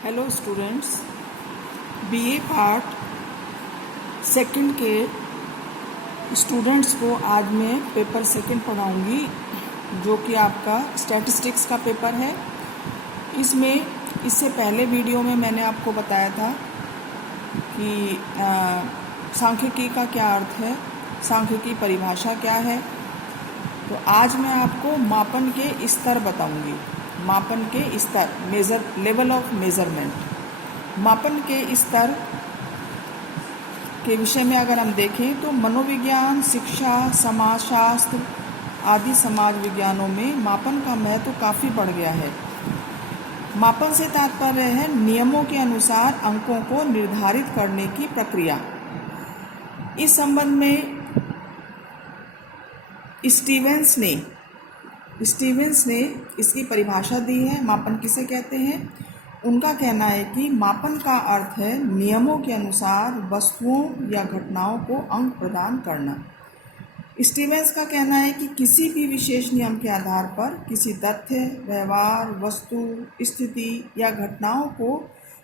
Hello students, BA part second के students को आज मैं पेपर सेकंड पढ़ाऊंगी, जो कि आपका स्टैटिस्टिक्स का पेपर है। इसमें इससे पहले वीडियो में मैंने आपको बताया था कि सांख्यिकी का क्या अर्थ है, सांख्यिकी परिभाषा क्या है। तो आज मैं आपको मापन के स्तर बताऊंगी। मापन के स्तर, लेवल ऑफ मेजरमेंट। मापन के स्तर के विषय में अगर हम देखें तो मनोविज्ञान, शिक्षा, समाजशास्त्र आदि समाज विज्ञानों में मापन का महत्व काफ़ी बढ़ गया है। मापन से तात्पर्य है नियमों के अनुसार अंकों को निर्धारित करने की प्रक्रिया। इस संबंध में स्टीवेंस ने इसकी परिभाषा दी है। मापन किसे कहते हैं? उनका कहना है कि मापन का अर्थ है नियमों के अनुसार वस्तुओं या घटनाओं को अंक प्रदान करना। स्टीवेंस का कहना है कि किसी भी विशेष नियम के आधार पर किसी तथ्य, व्यवहार, वस्तु, स्थिति या घटनाओं को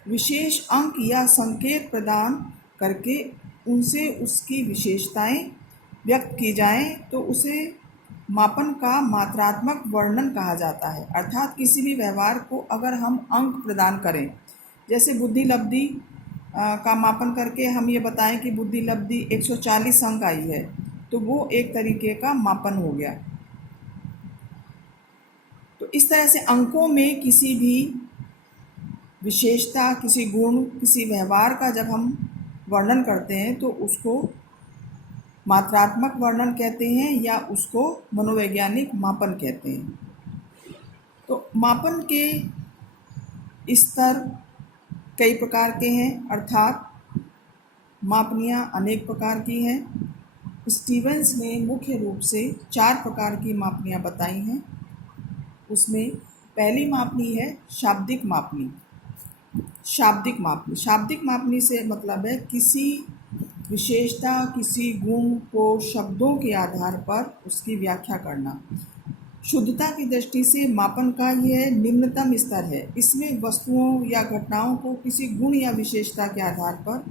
विशेष अंक या संकेत प्रदान करके उनसे उसकी विशेषताएं व्यक्त की जाएं तो उसे मापन का मात्रात्मक वर्णन कहा जाता है। अर्थात किसी भी व्यवहार को अगर हम अंक प्रदान करें, जैसे बुद्धि लब्धि का मापन करके हम ये बताएं कि बुद्धि लब्धि 140 अंक आई है, तो वो एक तरीके का मापन हो गया। तो इस तरह से अंकों में किसी भी विशेषता, किसी गुण, किसी व्यवहार का जब हम वर्णन करते हैं तो उसको मात्रात्मक वर्णन कहते हैं या उसको मनोवैज्ञानिक मापन कहते हैं। तो मापन के स्तर कई प्रकार के हैं, अर्थात मापनियाँ अनेक प्रकार की हैं। स्टीवेंस ने मुख्य रूप से 4 प्रकार की मापनियाँ बताई हैं। उसमें पहली मापनी है शाब्दिक मापनी। शाब्दिक मापनी से मतलब है किसी विशेषता, किसी गुण को शब्दों के आधार पर उसकी व्याख्या करना। शुद्धता की दृष्टि से मापन का यह निम्नतम स्तर है। इसमें वस्तुओं या घटनाओं को किसी गुण या विशेषता के आधार पर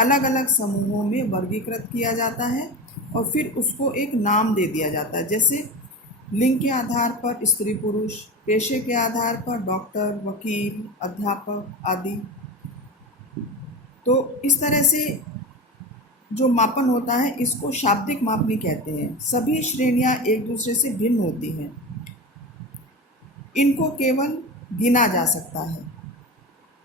अलग अलग समूहों में वर्गीकृत किया जाता है और फिर उसको एक नाम दे दिया जाता है। जैसे लिंग के आधार पर स्त्री पुरुष, पेशे के आधार पर डॉक्टर, वकील, अध्यापक आदि। तो इस तरह से जो मापन होता है इसको शाब्दिक मापनी कहते हैं। सभी श्रेणियां एक दूसरे से भिन्न होती हैं, इनको केवल गिना जा सकता है,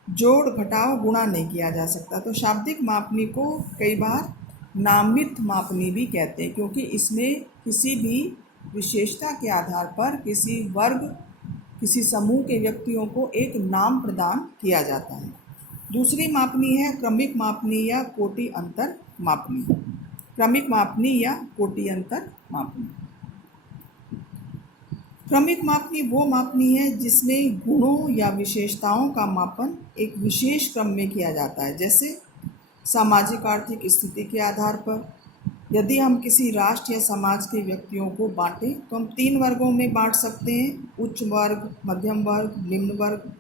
जोड़ घटाव गुणा नहीं किया जा सकता। तो शाब्दिक मापनी को कई बार नामित मापनी भी कहते हैं, क्योंकि इसमें किसी भी विशेषता के आधार पर किसी वर्ग, किसी समूह के व्यक्तियों को एक नाम प्रदान किया जाता है। दूसरी मापनी है क्रमिक मापनी या कोटि अंतर मापनी। क्रमिक मापनी या कोटि अंतर मापनी। क्रमिक मापनी वो मापनी है जिसमें गुणों या विशेषताओं का मापन एक विशेष क्रम में किया जाता है। जैसे सामाजिक आर्थिक स्थिति के आधार पर यदि हम किसी राष्ट्र या समाज के व्यक्तियों को बांटें तो हम 3 वर्गों में बांट सकते हैं, उच्च वर्ग, मध्यम वर्ग, निम्न वर्ग।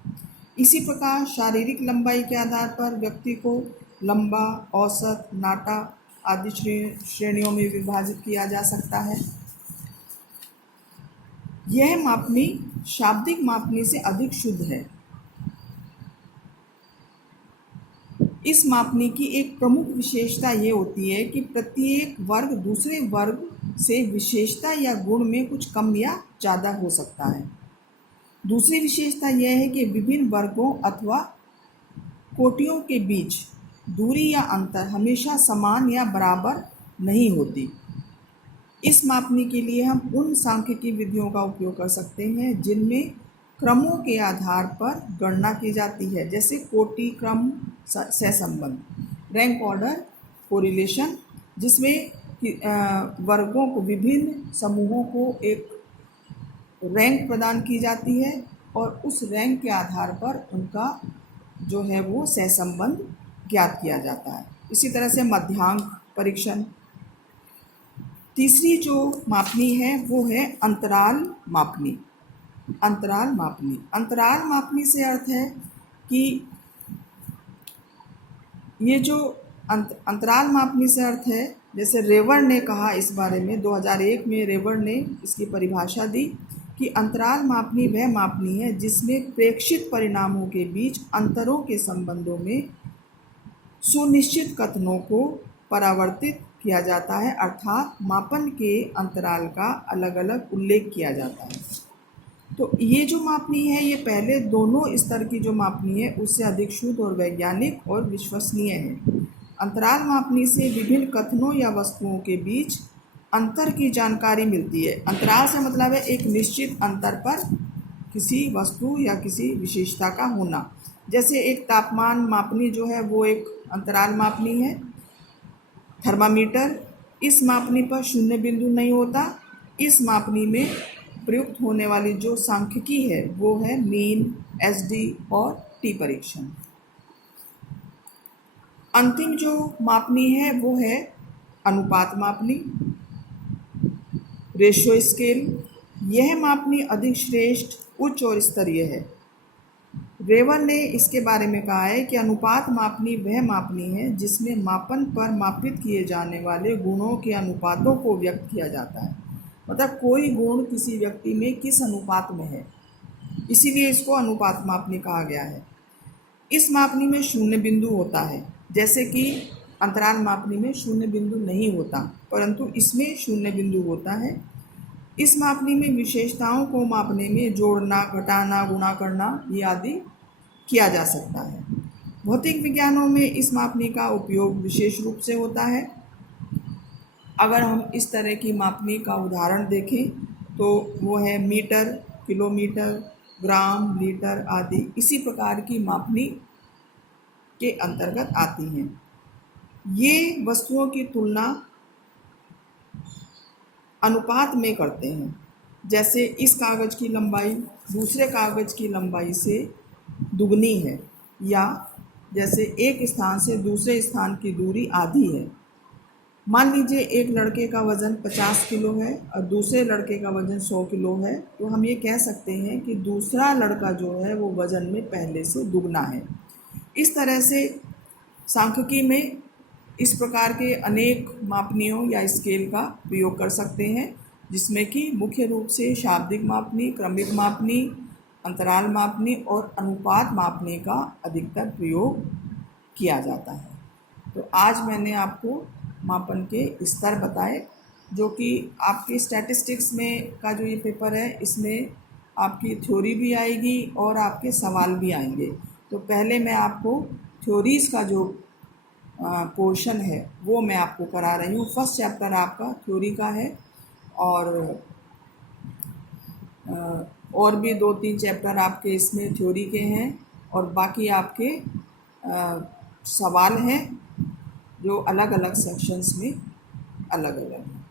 इसी प्रकार शारीरिक लंबाई के आधार पर व्यक्ति को लंबा, औसत, नाटा आदि श्रेणियों में विभाजित किया जा सकता है। यह मापनी शाब्दिक मापनी से अधिक शुद्ध है। इस मापनी की एक प्रमुख विशेषता ये होती है कि प्रत्येक वर्ग दूसरे वर्ग से विशेषता या गुण में कुछ कम या ज़्यादा हो सकता है। दूसरी विशेषता यह है कि विभिन्न वर्गों अथवा कोटियों के बीच दूरी या अंतर हमेशा समान या बराबर नहीं होती। इस मापनी के लिए हम उन सांख्यिकी विधियों का उपयोग कर सकते हैं जिनमें क्रमों के आधार पर गणना की जाती है, जैसे कोटि क्रम सहसंबंध, रैंक ऑर्डर कोरिलेशन, जिसमें वर्गों को, विभिन्न समूहों को एक रैंक प्रदान की जाती है और उस रैंक के आधार पर उनका जो है वो सहसंबंध ज्ञात किया जाता है। इसी तरह से मध्यांक परीक्षण। तीसरी जो मापनी है वो है अंतराल मापनी। अंतराल मापनी से अर्थ है कि ये जो अंतराल मापनी से अर्थ है, जैसे रेवर ने कहा इस बारे में 2001 में रेवर ने इसकी परिभाषा दी कि अंतराल मापनी वह मापनी है जिसमें प्रेक्षित परिणामों के बीच अंतरों के संबंधों में सुनिश्चित कथनों को परावर्तित किया जाता है, अर्थात मापन के अंतराल का अलग अलग उल्लेख किया जाता है। तो ये जो मापनी है ये पहले दोनों स्तर की जो मापनी है उससे अधिक शुद्ध और वैज्ञानिक और विश्वसनीय है। अंतराल मापनी से विभिन्न कथनों या वस्तुओं के बीच अंतर की जानकारी मिलती है। अंतराल से मतलब है एक निश्चित अंतर पर किसी वस्तु या किसी विशेषता का होना। जैसे एक तापमान मापनी जो है वो एक अंतराल मापनी है। थर्मामीटर, इस मापनी पर शून्य बिंदु नहीं होता। इस मापनी में प्रयुक्त होने वाली जो सांख्यिकी है वो है मीन, एसडी और टी परीक्षण। अंतिम जो मापनी है वो है अनुपात मापनी, रेशियो स्केल। यह मापनी अधिक श्रेष्ठ, उच्च और स्तरीय है। रेवर ने इसके बारे में कहा है कि अनुपात मापनी वह मापनी है जिसमें मापन पर मापित किए जाने वाले गुणों के अनुपातों को व्यक्त किया जाता है। मतलब कोई गुण किसी व्यक्ति में किस अनुपात में है, इसीलिए इसको अनुपात मापनी कहा गया है। इस मापनी में शून्य बिंदु होता है, जैसे कि अंतराल मापनी में शून्य बिंदु नहीं होता, परंतु इसमें शून्य बिंदु होता है। इस मापनी में विशेषताओं को मापने में जोड़ना, घटाना, गुणा करना ये आदि किया जा सकता है। भौतिक विज्ञानों में इस मापनी का उपयोग विशेष रूप से होता है। अगर हम इस तरह की मापनी का उदाहरण देखें तो वो है मीटर, किलोमीटर, ग्राम, लीटर आदि इसी प्रकार की मापनी के अंतर्गत आती हैं। ये वस्तुओं की तुलना अनुपात में करते हैं। जैसे इस कागज़ की लंबाई दूसरे कागज़ की लंबाई से दुगनी है, या जैसे एक स्थान से दूसरे स्थान की दूरी आधी है। मान लीजिए एक लड़के का वज़न 50 किलो है और दूसरे लड़के का वज़न 100 किलो है, तो हम ये कह सकते हैं कि दूसरा लड़का जो है वो वज़न में पहले से दुगना है। इस तरह से सांख्यिकी में इस प्रकार के अनेक मापनियों या स्केल का प्रयोग कर सकते हैं, जिसमें कि मुख्य रूप से शाब्दिक मापनी, क्रमिक मापनी, अंतराल मापनी और अनुपात मापने का अधिकतर प्रयोग किया जाता है। तो आज मैंने आपको मापन के स्तर बताए, जो कि आपके स्टैटिस्टिक्स में का जो ये पेपर है इसमें आपकी थ्योरी भी आएगी और आपके सवाल भी आएंगे। तो पहले मैं आपको थ्योरीज़ का जो पोर्शन है वो मैं आपको करा रही हूँ। फर्स्ट चैप्टर आपका थ्योरी का है और भी 2-3 चैप्टर आपके इसमें थ्योरी के हैं और बाकी आपके सवाल हैं जो अलग अलग सेक्शंस में अलग अलग हैं।